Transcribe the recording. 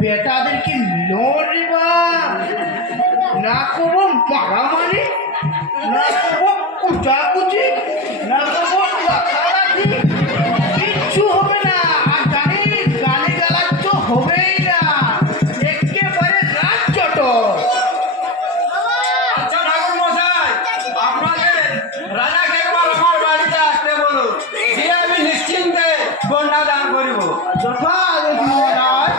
বেটাদেরকে মিলন রে বা না করবো মারামারি না করবো কুচাকুচি না করবো লাথালাথি কিচ্ছু হবে না আর জানি গালি গালাজ তো হবেই না একেবারে রাত চট আচ্ছা ঠাকুর মশাই আপনাদের রাজাকে একবার আমার বাড়িতে আসতে বলুন দিয়ে আমি নিশ্চিন্তে গন্ডা দান করিব যথা মহারাজ